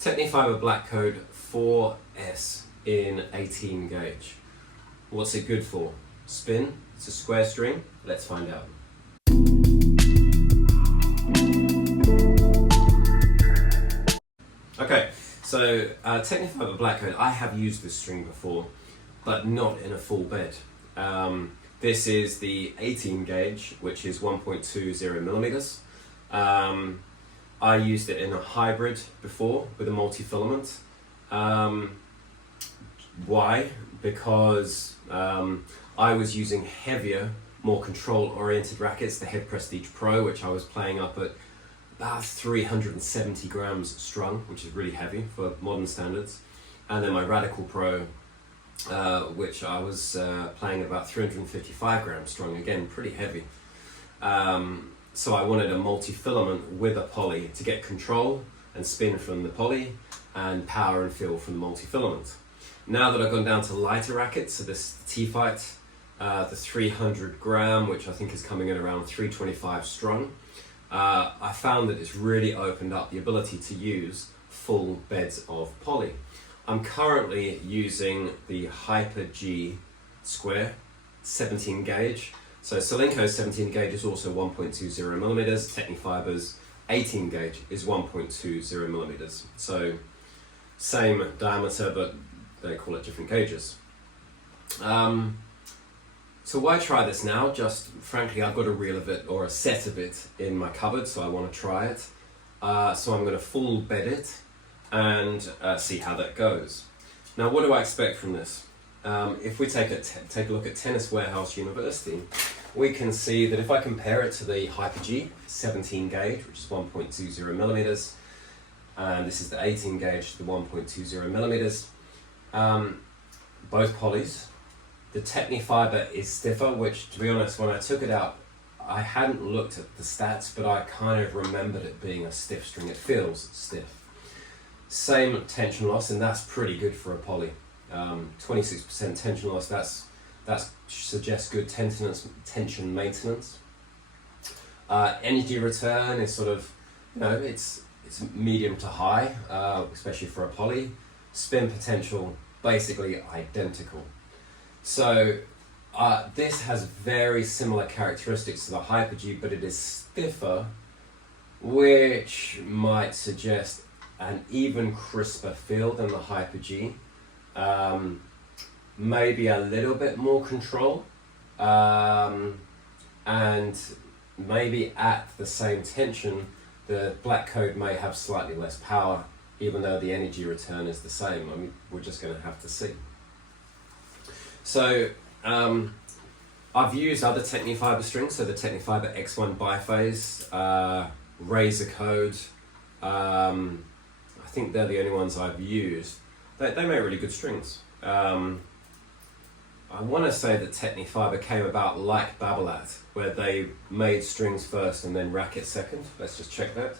Tecnifibre Black Code 4S in 18 gauge. What's it good for? Spin, it's a square string, let's find out. Okay, so Tecnifibre Black Code, I have used this string before, but not in a full bed. This is the 18 gauge, which is 1.20 millimeters. I used it in a hybrid before with a multi-filament. Why? Because I was using heavier, more control-oriented rackets, the Head Prestige Pro, which I was playing up at about 370 grams strung, which is really heavy for modern standards. And then my Radical Pro, which I was playing at about 355 grams strung, again, pretty heavy. So I wanted a multi-filament with a poly to get control and spin from the poly and power and feel from the multi-filament. Now that I've gone down to lighter rackets, so this T-Fight, the 300 gram, which I think is coming in around 325 strung, I found that it's really opened up the ability to use full beds of poly. I'm currently using the Hyper G Square 17 gauge. So Solinko's 17 gauge is also 1.20 millimeters. Tecnifibre's 18 gauge is 1.20 millimeters. So same diameter, but they call it different gauges. So why try this now? Just frankly, I've got a reel of it or a set of it in my cupboard, so I want to try it. So I'm going to full bed it and see how that goes. Now, what do I expect from this? If we take a look at Tennis Warehouse University, we can see that if I compare it to the Hyper G 17 gauge, which is 1.20 millimeters, and this is the 18 gauge, the 1.20 millimeters, both polys. The Tecnifibre is stiffer, which, to be honest, when I took it out, I hadn't looked at the stats, but I kind of remembered it being a stiff string. It feels stiff. Same tension loss, and that's pretty good for a poly. 26% tension loss, that suggests good tension maintenance. Energy return is sort of, it's medium to high, especially for a poly. Spin potential, basically identical. So this has very similar characteristics to the Hyper G, but it is stiffer, which might suggest an even crisper feel than the Hyper G. Maybe a little bit more control, and maybe at the same tension, the Black Code may have slightly less power, even though the energy return is the same. I mean, we're just going to have to see. So I've used other Tecnifibre strings, so the Tecnifibre X1 biphase, Razor Code. I think they're the only ones I've used. They make really good strings. I want to say that Tecnifibre came about like Babolat, where they made strings first and then racket second. Let's just check that.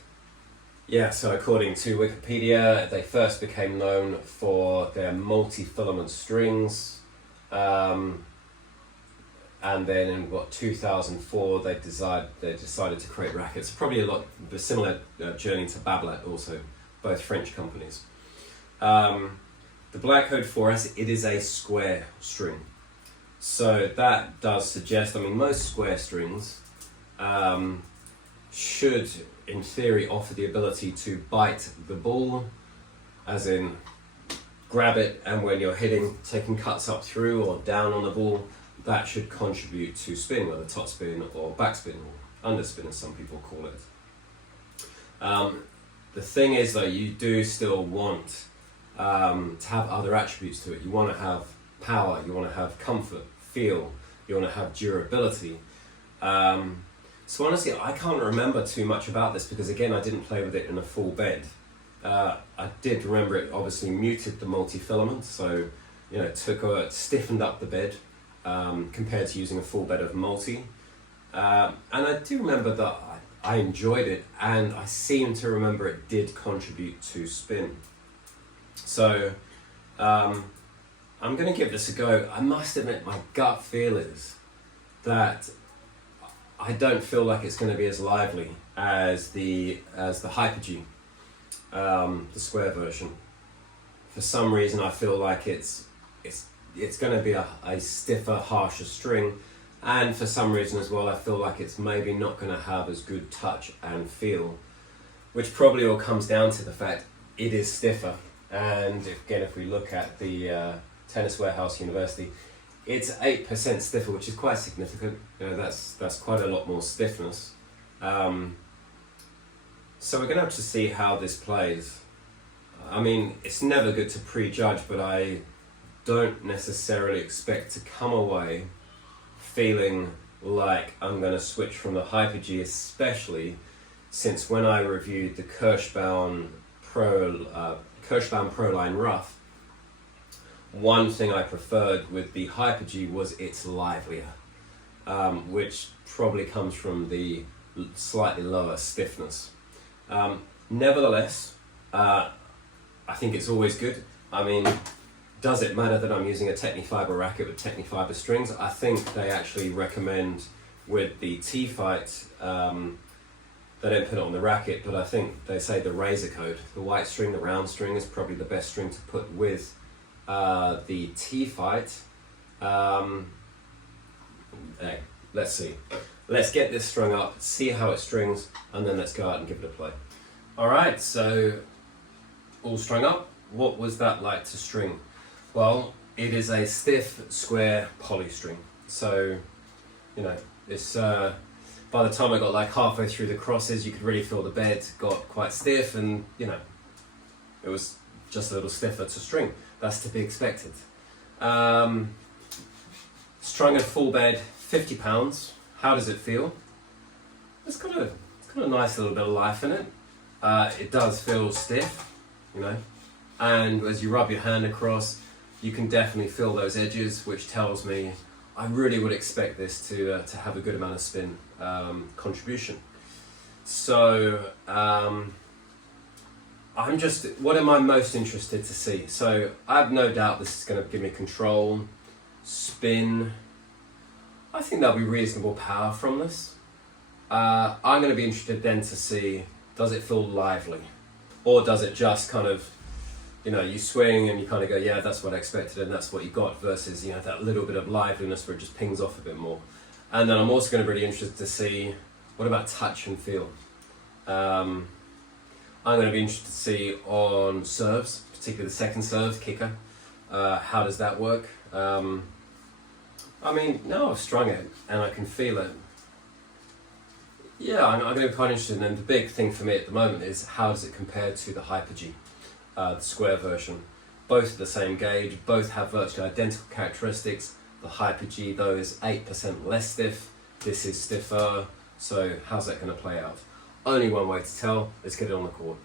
Yeah, so according to Wikipedia, they first became known for their multi-filament strings. And then in 2004 they decided to create rackets. Probably a similar journey to Babolat, also both French companies. The Black Code 4S, it is a square string, so that does suggest, I mean, most square strings should in theory offer the ability to bite the ball, as in grab it, and when you're hitting, taking cuts up through or down on the ball, that should contribute to spin, whether top spin or backspin or underspin, as some people call it. The thing is, though, you do still want to have other attributes to it. You want to have power, you want to have comfort, feel, you want to have durability. So honestly, I can't remember too much about this because, again, I didn't play with it in a full bed. I did remember it obviously muted the multi-filament, so stiffened up the bed compared to using a full bed of multi. And I do remember that I enjoyed it, and I seem to remember it did contribute to spin. So I'm going to give this a go. I must admit, my gut feel is that I don't feel like it's going to be as lively as the Hyper G. the square version. For some reason I feel like it's going to be a stiffer, harsher string, and for some reason as well I feel like it's maybe not going to have as good touch and feel, which probably all comes down to the fact it is stiffer. And again, if we look at the Tennis Warehouse University, it's 8% stiffer, which is quite significant. You know, that's quite a lot more stiffness. So we're going to have to see how this plays. I mean, it's never good to prejudge, but I don't necessarily expect to come away feeling like I'm going to switch from the Hyper-G, especially since when I reviewed the Kirschbaum Proline Rough, one thing I preferred with the Hyper-G was it's livelier, which probably comes from the slightly lower stiffness. Nevertheless, I think it's always good. I mean, does it matter that I'm using a Tecnifibre racket with Tecnifibre strings? I think they actually recommend with the T-Fight, they don't put it on the racket, but I think they say the Razor Code, the white string, the round string, is probably the best string to put with the T-Fight. Hey, let's see. Let's get this strung up, see how it strings, and then let's go out and give it a play. Alright, so all strung up. What was that like to string? Well, it is a stiff square poly string. So, you know, it's by the time I got like halfway through the crosses, you could really feel the bed got quite stiff, and you know, it was just a little stiffer to string. That's to be expected. Strung at full bed, 50 pounds. How does it feel? It's got a nice little bit of life in it. It does feel stiff, you know, and as you rub your hand across, you can definitely feel those edges, which tells me I really would expect this to have a good amount of spin contribution. So what am I most interested to see? So I have no doubt this is going to give me control, spin. I think there'll be reasonable power from this. I'm going to be interested then to see, does it feel lively? Or does it just kind of, you know, you swing and you kind of go, yeah, that's what I expected and that's what you got, versus, you know, that little bit of liveliness where it just pings off a bit more. And then I'm also going to be really interested to see, what about touch and feel? I'm going to be interested to see on serves, particularly the second serve, kicker. How does that work? I mean, now I've strung it and I can feel it. Yeah, I'm going to be quite interested, and the big thing for me at the moment is how does it compare to the Hyper-G, the square version. Both are the same gauge, both have virtually identical characteristics. The Hyper-G though is 8% less stiff, this is stiffer, so how's that going to play out? Only one way to tell, let's get it on the court.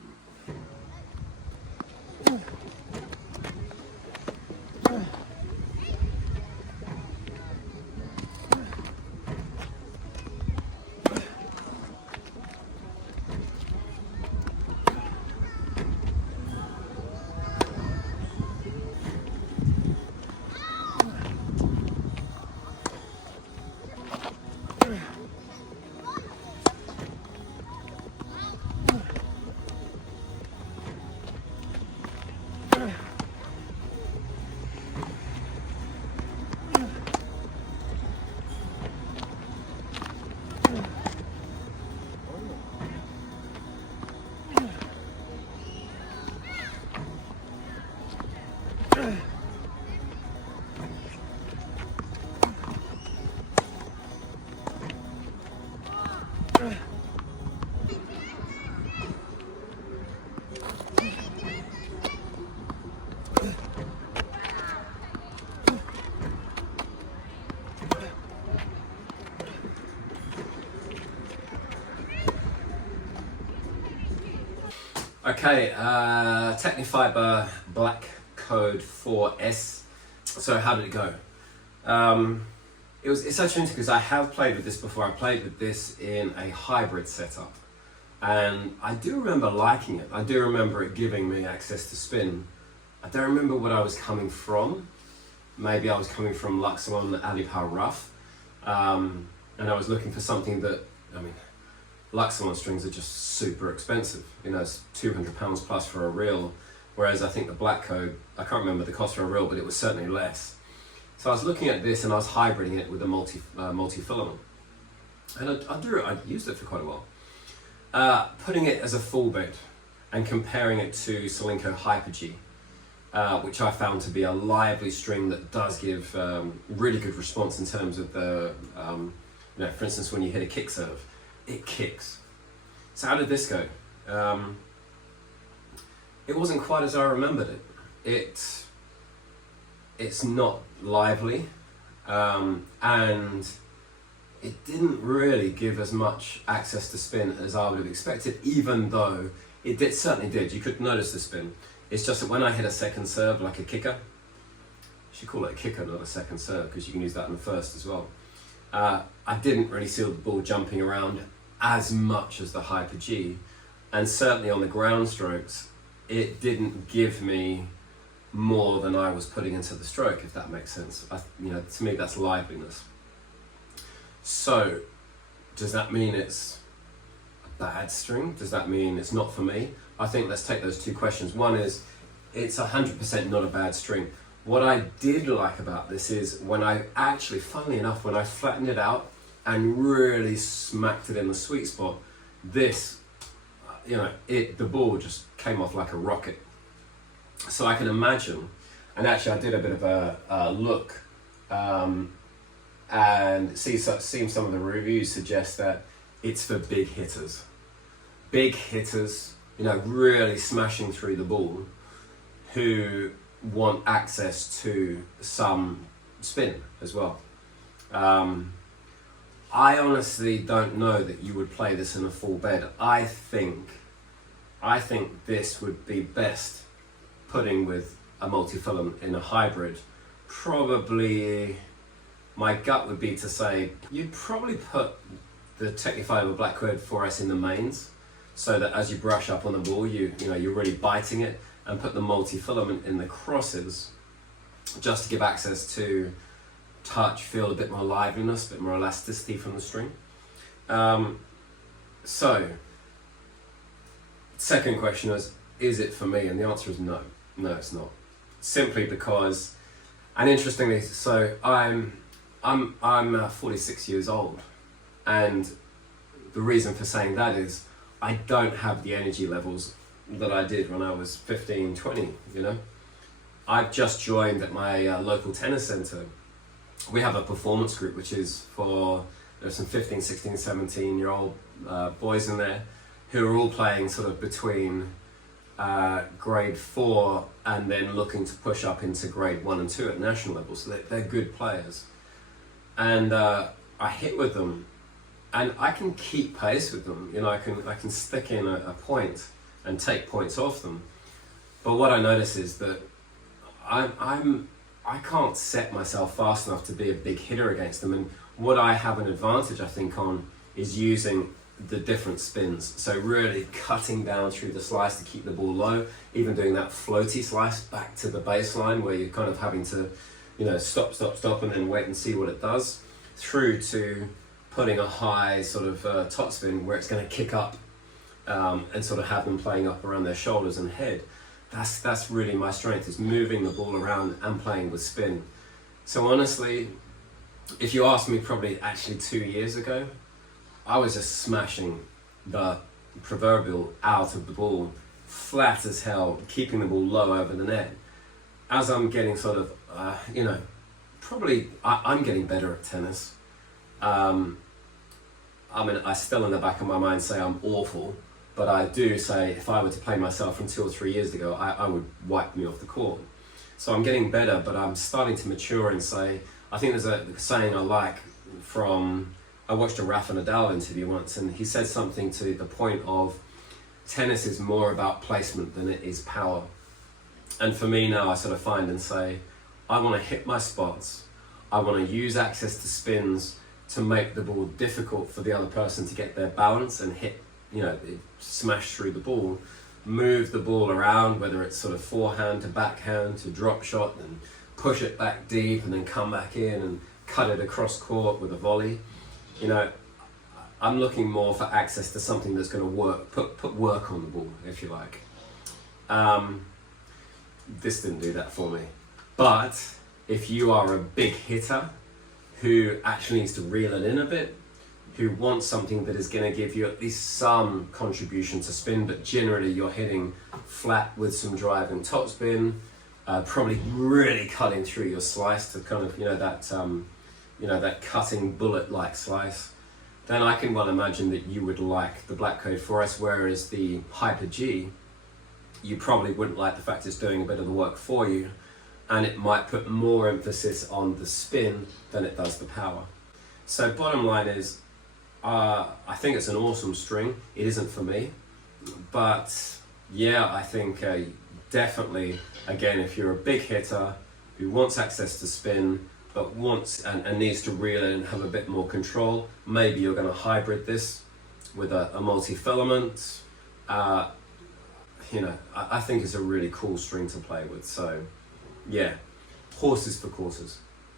Okay, Tecnifibre Black Code 4S. So how did it go? It's such interesting because I have played with this before. I played with this in a hybrid setup, and I do remember liking it. I do remember it giving me access to spin. I don't remember what I was coming from. Maybe I was coming from Luxembourg Ali Power Rough, and I was looking for something that, I mean, Luxembourg strings are just super expensive. You know, it's £200 plus for a reel, whereas I think the Black Code, I can't remember the cost for a reel, but it was certainly less. So I was looking at this and I was hybriding it with a multi-filament. And I'd used it for quite a while. Putting it as a full bed and comparing it to Solinco Hyper G, which I found to be a lively string that does give really good response in terms of the, you know, for instance, when you hit a kick serve, it kicks. So how did this go? It wasn't quite as I remembered it. It's not lively, and it didn't really give as much access to spin as I would have expected, even though it certainly did. You could notice the spin. It's just that when I hit a second serve, like a kicker, I should call it a kicker, not a second serve, because you can use that in the first as well. I didn't really see the ball jumping around as much as the Hyper G, and certainly on the ground strokes, it didn't give me more than I was putting into the stroke, if that makes sense. You know, to me, that's liveliness. So, does that mean it's a bad string? Does that mean it's not for me? I think let's take those two questions. One is, it's 100% not a bad string. What I did like about this is when I actually, funnily enough, when I flattened it out and really smacked it in the sweet spot, this, you know, the ball just came off like a rocket. So I can imagine, and actually I did a bit of a look, and seeing some of the reviews suggest that it's for big hitters. Big hitters, you know, really smashing through the ball, who want access to some spin as well. I honestly don't know that you would play this in a full bed. I think this would be best putting with a multi-filament in a hybrid. Probably, my gut would be to say, you'd probably put the Tecnifibre Black Code 4S in the mains, so that as you brush up on the ball, you're really biting it, and put the multi-filament in the crosses, just to give access to touch, feel a bit more liveliness, a bit more elasticity from the string. So, second question is it for me? And the answer is no. No, it's not. Simply because, and interestingly, so I'm 46 years old, and the reason for saying that is I don't have the energy levels that I did when I was 15, 20, you know. I've just joined at my local tennis centre. We have a performance group, which is there's some 15, 16, 17-year-old boys in there who are all playing sort of between grade 4 and then looking to push up into grade 1 and 2 at national level. So they're good players. And I hit with them, and I can keep pace with them. You know, I can stick in a point and take points off them. But what I notice is that I can't set myself fast enough to be a big hitter against them. And what I have an advantage, I think, on is using the different spins. So really cutting down through the slice to keep the ball low, even doing that floaty slice back to the baseline where you're kind of having to, you know, stop, and then wait and see what it does, through to putting a high sort of topspin where it's going to kick up and sort of have them playing up around their shoulders and head. That's really my strength, is moving the ball around and playing with spin. So honestly, if you asked me probably actually 2 years ago, I was just smashing the proverbial out of the ball, flat as hell, keeping the ball low over the net. As I'm getting sort of, you know, probably I'm getting better at tennis. I mean, I still in the back of my mind say I'm awful, but I do say if I were to play myself from 2 or 3 years ago, I would wipe me off the court. So I'm getting better, but I'm starting to mature and say, I think there's a saying I like from, I watched a Rafa Nadal interview once, and he said something to the point of, tennis is more about placement than it is power. And for me now, I sort of find and say, I want to hit my spots. I want to use access to spins to make the ball difficult for the other person to get their balance and hit, you know, smash through the ball, move the ball around, whether it's sort of forehand to backhand to drop shot, and push it back deep and then come back in and cut it across court with a volley. You know, I'm looking more for access to something that's going to work, put work on the ball, if you like. This didn't do that for me. But if you are a big hitter who actually needs to reel it in a bit, who wants something that is going to give you at least some contribution to spin, but generally you're hitting flat with some drive and topspin, probably really cutting through your slice to kind of, that cutting bullet-like slice, then I can well imagine that you would like the Black Code 4S, whereas the Hyper G, you probably wouldn't like the fact it's doing a bit of the work for you, and it might put more emphasis on the spin than it does the power. So bottom line is, I think it's an awesome string. It isn't for me, but yeah, I think definitely, again, if you're a big hitter who wants access to spin, but wants and needs to reel in and have a bit more control, maybe you're going to hybrid this with a multi-filament. I think it's a really cool string to play with. So yeah, horses for courses.